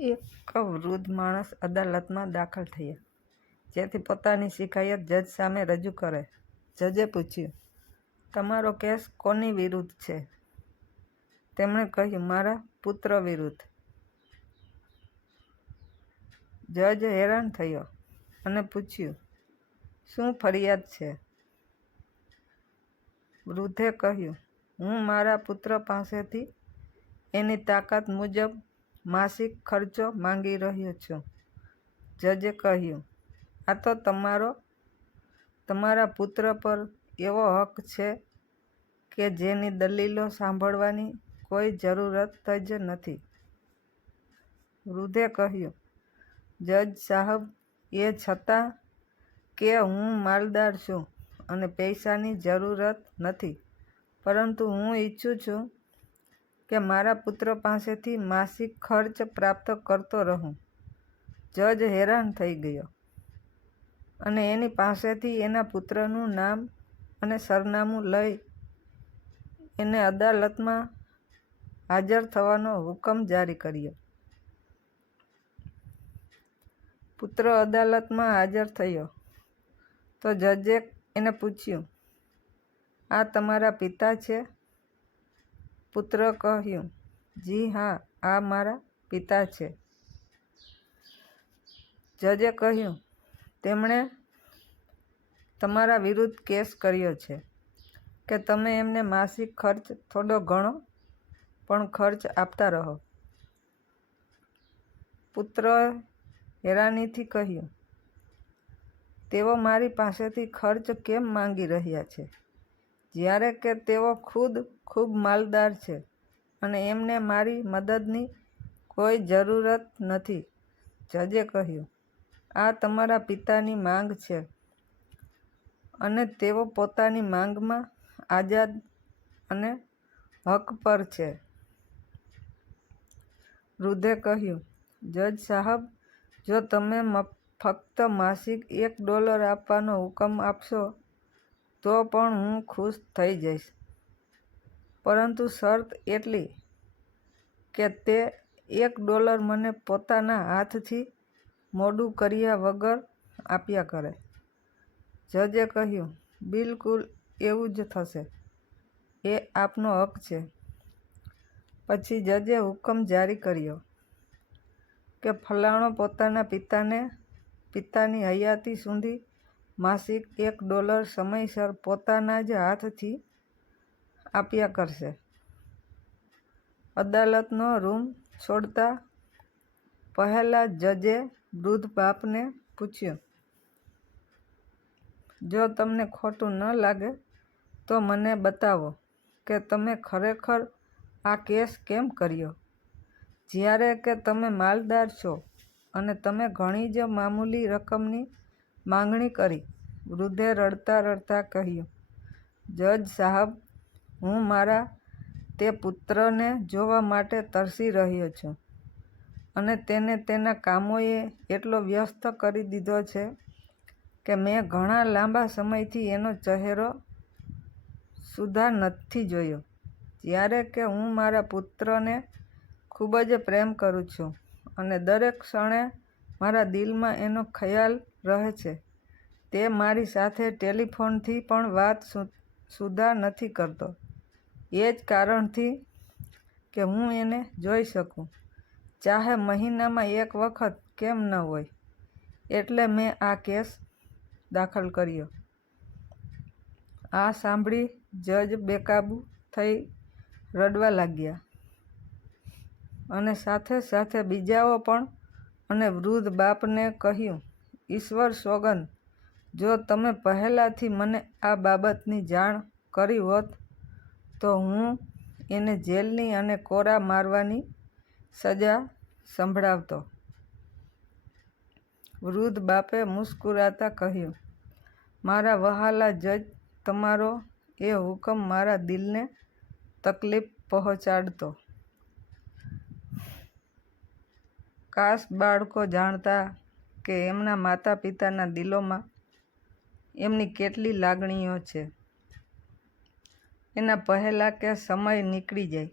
એક વૃદ્ધ માણસ અદાલતમાં દાખલ થયા. જેથી પોતાની શિકાયત જજ સામે રજૂ કરે. જજે પૂછ્યું, તમારો કેસ કોની વિરુદ્ધ છે? તેમણે કહ્યું, મારા પુત્ર વિરુદ્ધ. જજ હેરાન થયો અને પૂછ્યું, શું ફરિયાદ છે? વૃદ્ધે કહ્યું, હું મારા પુત્ર પાસેથી એની તાકાત મુજબ માસિક ખર્ચો માંગી રહ્યો છું. જજે કહ્યું, આ તો તમારો, તમારા પુત્ર પર એવો હક છે કે જેની દલીલો સાંભળવાની કોઈ જરૂરત જ નથી. વૃદ્ધે કહ્યું, જજ સાહેબ, એ છતાં કે હું માલદાર છું અને પૈસાની જરૂરત નથી, પરંતુ હું ઈચ્છું છું કે મારા પુત્ર પાસેથી માસિક ખર્ચ પ્રાપ્ત કરતો રહું. જજ હેરાન થઈ ગયો. અને એની પાસેથી એના પુત્રનું નામ અને સરનામું લઈ એને અદાલતમાં હાજર થવાનો હુકમ જારી કર્યો. પુત્ર અદાલતમાં હાજર થયો. તો જજે એને પૂછ્યું, આ તમારા પિતા છે? પુત્ર કહ્યું, જી હા, આ મારા પિતા છે. જજે કહ્યું, તેમણે તમારા વિરુદ્ધ કેસ કર્યો છે કે તમે એમને માસિક ખર્ચ થોડો ઘણો પણ ખર્ચ આપતા રહો. પુત્રએ હેરાનીથી કહ્યું, તેઓ મારી પાસેથી ખર્ચ કેમ માંગી રહ્યા છે? જ્યારે કે તેઓ ખુદ ખૂબ માલદાર છે અને એમને મારી મદદની કોઈ જરૂરત નથી. જજે કહ્યું, આ તમારા પિતાની માંગ છે અને તેઓ પોતાની માંગમાં આઝાદ અને હક પર છે. વૃદ્ધે કહ્યું, જજ સાહેબ, જો તમે ફક્ત માસિક એક ડોલર આપવાનો હુકમ આપશો તો પણ હું ખુશ થઈ જઈશ. પરંતુ શરત એટલી કે તે એક ડોલર મને પોતાના હાથથી મોડું કર્યા વગર આપ્યા કરે. જજે કહ્યું, બિલકુલ એવું જ થશે. એ આપનો હક છે. પછી જજે હુકમ જારી કર્યો કે ફલાણો પોતાના પિતાને, પિતાની હયાતી સુધી માસિક એક ડોલર સમયસર પોતાના જ હાથથી આપ્યા કરશે. અદાલતનો રૂમ છોડતા પહેલાં જજે વૃદ્ધ બાપને પૂછ્યું, જો તમને ખોટું ન લાગે તો મને બતાવો કે તમે ખરેખર આ કેસ કેમ કર્યો? જ્યારે કે તમે માલદાર છો અને તમે ઘણી જ મામૂલી રકમની માંગણી કરી. વૃદ્ધે રડતા રડતા કહ્યું, જજ સાહેબ, હું મારા તે પુત્રને જોવા માટે તરસી રહ્યો છું અને તેને તેના કામોએ એટલો વ્યસ્ત કરી દીધો છે કે મેં ઘણા લાંબા સમયથી એનો ચહેરો સુધા નથી જોયો. જ્યારે કે હું મારા પુત્રને ખૂબ જ પ્રેમ કરું છું અને દરેક ક્ષણે મારા દિલમાં એનો ખ્યાલ રહે છે. તે મારી સાથે ટેલિફોનથી પણ વાત સુધા નથી કરતો. એ જ કારણથી કે હું એને જોઈ શકું. ચાહે મહિનામાં એક વખત કેમ ન હોય. એટલે મેં આ કેસ દાખલ કર્યો. આ સાંભળી જજ બેકાબૂ થઈ રડવા લાગ્યા. અને સાથે સાથે બીજાઓ પણ અને વૃદ્ધ બાપને કહ્યું ઈશ્વર સોગંદ. જો તમે પહેલાંથી મને આ બાબતની જાણ કરી હોત, તો હું એને જેલની અને કોરા મારવાની સજા સંભળાવતો. વૃદ્ધ બાપે મુસ્કુરાતા કહ્યું, મારા વહાલા જજ તમારો એ હુકમ મારા દિલને તકલીફ પહોંચાડતો. કાશ બાળકો જાણતા કે એમના માતા પિતાના દિલોમાં એમની કેટલી લાગણીઓ છે. એના પહેલાં કે સમય નીકળી જાય.